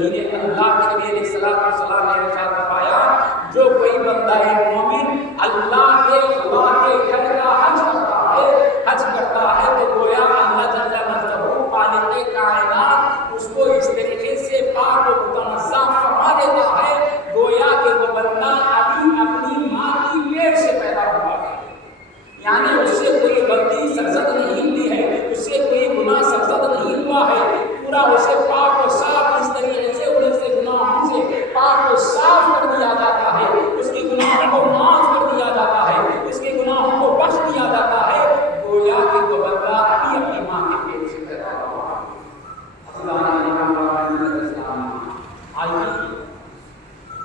ذریعے اللہ کے نبی علیہ السلام نے ارشاد فرمایا جو کوئی بندہ مومن اللہ کے خدا کے گھر کا حج کرتا ہے تو گویا اللہ جل جلالہ خالق کائنات اس کو اس طریقے سے پاک و متنزہ فرما دیتا ہے گویا کہ وہ بندہ ابھی اپنی ماں کی پیٹ سے پیدا ہوا ہے، یعنی اس سے کوئی غلطی سرزد نہیں ہوئی ہے، اس سے کوئی گناہ سرزد نہیں ہوا ہے، پورا اسے پاک و صاف اس طریقے سے ان سے گناہوں سے پاک و صاف کر دیا جاتا ہے، اس کے گناہوں کو معاف کر دیا جاتا ہے، اس کے گناہوں کو بخش دیا جاتا ہے گویا کہ وہ بندہ ابھی اپنی ماں کے پیٹ سے پیدا ہوا ہے۔ آئیے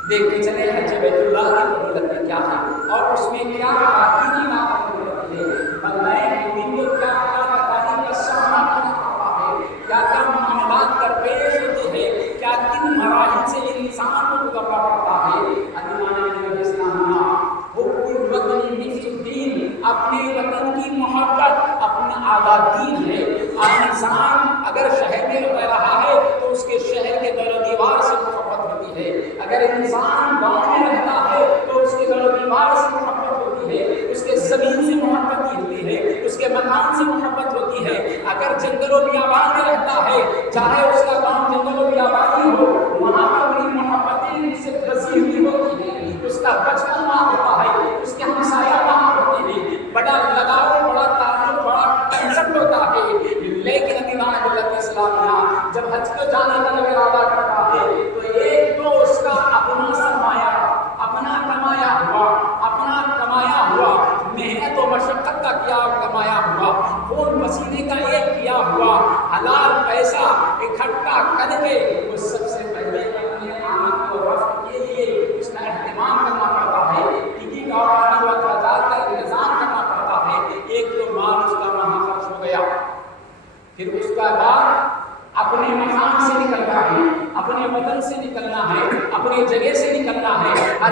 دیکھتے چلے حج بیت اللہ کی فضیلت کیا ہے اور اس میں کیا باقی بات ہے، بندہ مومن کو کیا تعلیم کا سامنا کرنا پڑتا ہے، کیا کیا معاملات کر پیش ہوتے ہیں، کیا کن مراحل سے انسان کو گزرنا پڑتا ہے۔ اپنے وطن کی محبت اپنا آباد دین ہے۔ انسان اگر شہر میں رہ رہا ہے تو اس کے شہر کے در و دیوار سے محبت ہوتی ہے، اگر انسان گاؤں میں رہتا ہے تو اس کے در و دیوار سے محبت ہوتی ہے، اس کے زمین سے محبت ہوتی ہے، اس کے مکان سے محبت ہوتی ہے۔ اگر جنگل و بیابان میں رہتا ہے چاہے اس کا گاؤں جنگل و بیابانی ہو وہاں پر بڑی محبتیں اس سے بسی ہوئی ہوتی ہیں، اس کا بچپن وہاں ہوتا ہے، اس کے ہمسایہ وہاں ہوتے ہیں، بڑا لگاؤ بڑا تعلق بڑا کنسپٹ ہوتا ہے۔ لیکن اسلام جب حج کو جانے کا ارادہ کرتا ہے تو ایک تو اس کا اپنا سرمایہ اپنا کمایا ہوا محنت و مشقت کا کیا کمایا ہوا خون پسینے کا ایک کیا ہوا حلال پیسہ اکٹھا کر کے وہ سب سے پہلے اپنے آمد کو رفع کے لیے اس کا اہتمام کرنا پڑتا ہے، ٹکٹ اور آنے و اخراجات کا انتظام کرنا پڑتا ہے۔ ایک تو مال اس کا وہاں خرچ ہو گیا، پھر اس کا بعد اپنے مکان سے نکلنا ہے، اپنے وطن سے نکلنا ہے، اپنے جگہ سے نکلنا ہے، ہر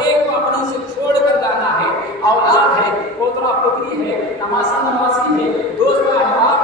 ایک کو اپنے سے چھوڑ کر جانا ہے، اولاد ہے، پوترا پوتری ہے، نواسا نواسی ہے، دوست احباب